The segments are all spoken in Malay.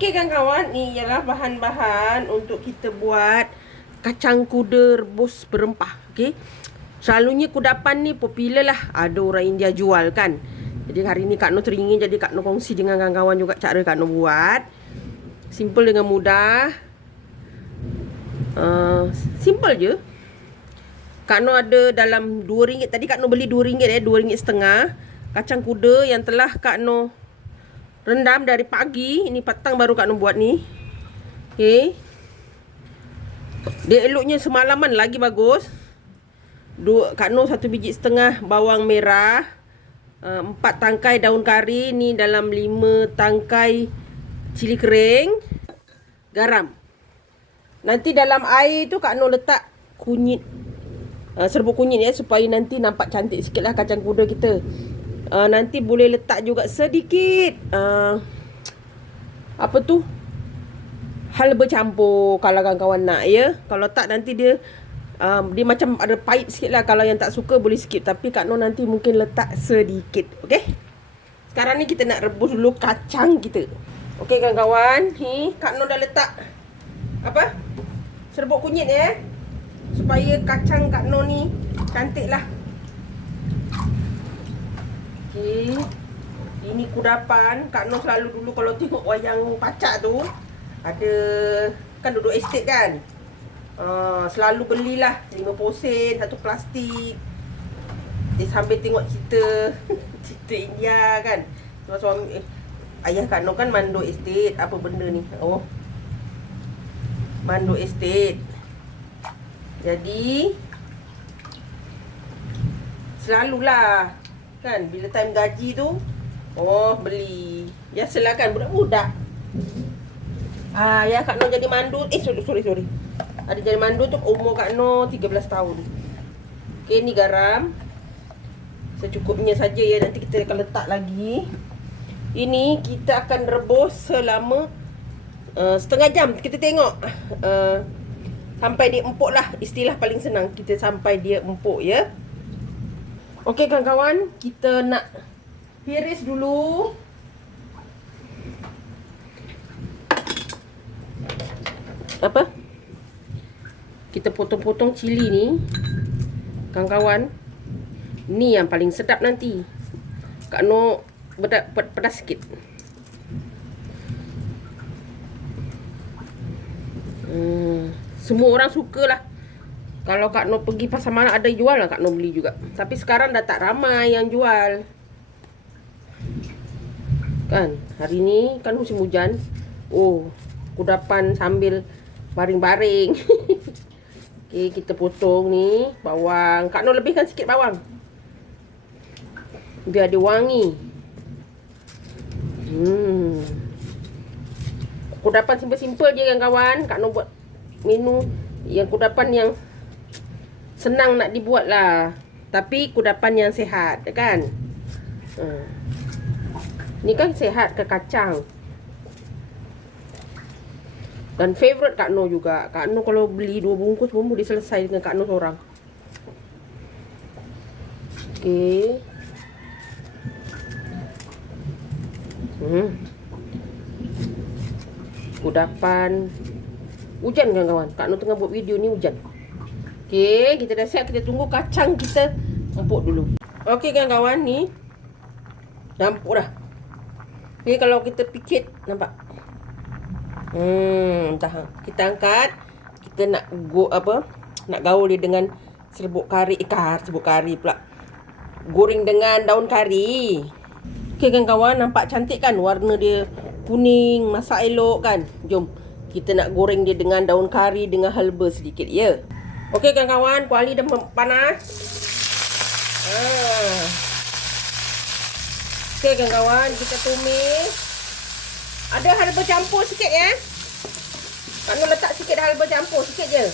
Okey kan kawan, ni ialah bahan-bahan untuk kita buat kacang kuda rebus berempah. Okey. Selalunya kudapan ni popular lah. Ada orang India jual kan. Jadi hari ni Kak Noh teringin jadi Kak Noh kongsi dengan kawan-kawan juga cara Kak Noh buat. Simple dengan mudah. Uh, simple je. Kak Noh ada dalam RM2. Tadi Kak Noh beli RM2 eh. RM2.5. Kacang kuda yang telah Kak Noh rendam dari pagi. Ini petang baru Kak Nur buat ni. Okey. Dia eloknya semalaman lagi bagus. Dua, Kak Nur satu biji setengah bawang merah. Uh, empat tangkai daun kari. Ni dalam lima tangkai cili kering. Garam. Nanti dalam air tu Kak Nur letak kunyit. Uh, serbuk kunyit ya. Supaya nanti nampak cantik sikit lah kacang kuda kita uh, nanti boleh letak juga sedikit uh, apa tu? Hal bercampur kalau kawan-kawan nak ya. Kalau tak nanti dia um, dia macam ada pahit sikit lah. Kalau yang tak suka boleh skip. Tapi Kak Noh nanti mungkin letak sedikit okay? sekarang ni kita nak rebus dulu kacang kita. Ok kawan-kawan. Ni Kak Noh dah letak apa? Serbuk kunyit ya. Supaya kacang Kak Noh ni cantik lah Okey. Ini kudapan. Kak Noh selalu dulu kalau tengok wayang pacak tu. Ada. Kan duduk estate kan. Uh, selalu belilah. 5 posen. Satu plastik. Dia sambil tengok cerita. cerita India kan. Sebab suami. Eh, ayah Kak Noh kan manduk estate. Apa benda ni? Oh. Manduk estate. Jadi. Selalulah Kan bila time gaji tu Oh beli. Biasalah kan budak-budak. Ah ya Kak Noh jadi mandu Eh sorry sorry sorry. Ada jadi mandu tu umur Kak Noh 13 tahun. Okay ni garam. Secukupnya saja ya. Nanti kita akan letak lagi. Ini kita akan rebus selama uh, Setengah jam. Kita tengok uh, Sampai dia empuk lah. Istilah paling senang Kita sampai dia empuk ya Okey kawan-kawan, kita nak iris dulu. Apa? Kita potong-potong cili ni. Kawan-kawan, ni yang paling sedap nanti. Kak No pedas, pedas sikit. Hmm, semua orang sukalah. Kalau Kak Noh pergi pasar mana ada jual lah Kak Noh beli juga. Tapi sekarang dah tak ramai yang jual. Kan, hari ni kan musim hujan. Oh, kudapan sambil baring-baring. Okey, kita potong ni bawang. Kak Noh lebihkan sikit bawang. Biar dia wangi. Hmm. Kudapan simple-simple je kan kawan. Kak Noh buat menu yang kudapan yang senang nak dibuat lah. Tapi kudapan yang sehat, kan? Hmm. Ni kan sehat ke kacang. Dan favorite Kak Noh juga. Kak Noh kalau beli dua bungkus pun boleh selesai dengan Kak Noh seorang. Okey. Hmm. Kudapan. Hujan kan kawan? Kak Noh tengah buat video ni hujan. Okey, kita dah siap. Kita tunggu kacang kita empuk dulu. Okey kan kawan ni. Dah empuk dah. Okey, kalau kita pikit nampak. Hmm, dah. Kita angkat. Kita nak go apa? Nak gaul dia dengan serbuk kari. Eh, kar, serbuk kari pula. Goreng dengan daun kari. Okey kan kawan, nampak cantik kan warna dia kuning, masak elok kan? Jom. Kita nak goreng dia dengan daun kari dengan halba sedikit, ya. Okey kawan-kawan, kuali dah panas. Ha. Okey kawan-kawan, kita tumis. Ada herba campur sikit ya. Kanu letak sikit herba campur sikit je.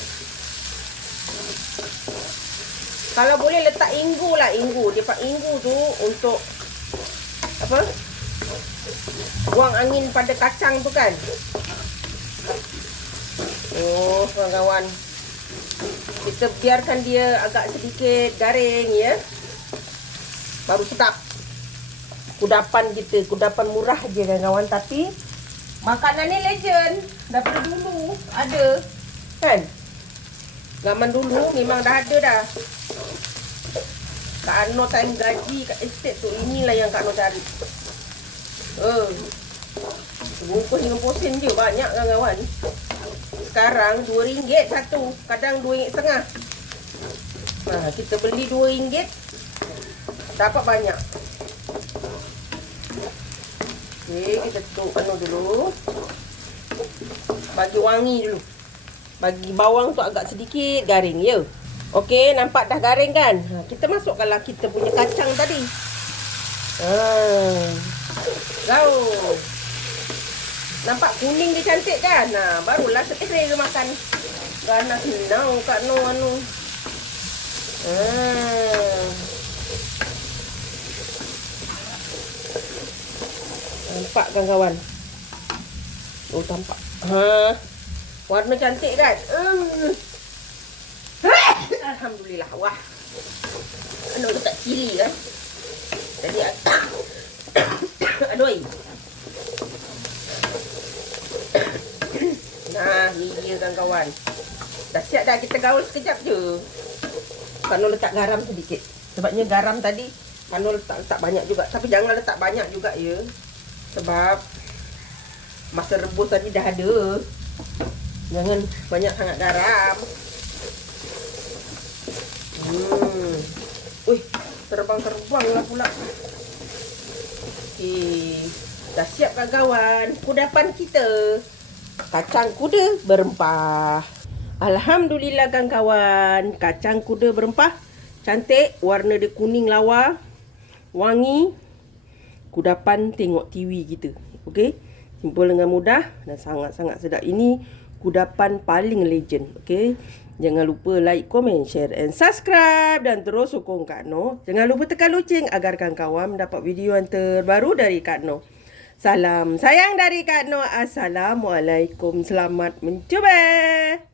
Kalau boleh letak inggu lah, inggu. Dia pak inggu tu untuk apa? Buang angin pada kacang tu kan. Oh, kawan-kawan kita biarkan dia agak sedikit garing ya baru sedap kudapan kita kudapan murah je kawan-kawan tapi Makanan ni legend. Daripada dulu ada. Kan? Zaman dulu memang dah ada dah. Kak Ano time gaji kat estate tu. Inilah yang Kak Ano cari. Eh. Bungkus 50 sen je. Banyak kan kawan. Sekarang RM2 satu. Kadang RM2.5. Nah, kita beli RM2. Dapat banyak. Okey, kita tutup anu dulu. Bagi wangi dulu. Bagi bawang tu agak sedikit garing, ya. Okey, nampak dah garing kan? Ha, kita masukkanlah kita punya kacang tadi. Ha. Lau. Nampak kuning dia cantik kan? Ha, barulah seteril dia makan. Ganas senang kat no anu. Ha. Nampak kan kawan? Oh tampak. Ha. Warna cantik kan? Hmm. Alhamdulillah. Wah. Aduh dekat cili kan. Jadi aduh. Nah, ni dia kan kawan. Dah siap dah kita gaul sekejap je. Kanu letak garam sedikit. Sebabnya garam tadi Kanu letak, letak banyak juga. Tapi jangan letak banyak juga ya. Sebab masa rebus tadi dah ada. Jangan banyak sangat garam. Hmm. Ui, terbang-terbang lah pula. Okey. Dah siap kan kawan? Kudapan kita. Kacang kuda berempah. Alhamdulillah kan kawan. Kacang kuda berempah. Cantik. Warna dia kuning lawa. Wangi kudapan tengok TV kita. Okey. Simple dengan mudah dan sangat-sangat sedap. Ini kudapan paling legend. Okey. Jangan lupa like, comment, share and subscribe dan terus sokong Kak Noh. Jangan lupa tekan loceng agar kawan mendapat video yang terbaru dari Kak Noh. Salam sayang dari Kak Noh. Assalamualaikum. Selamat mencuba.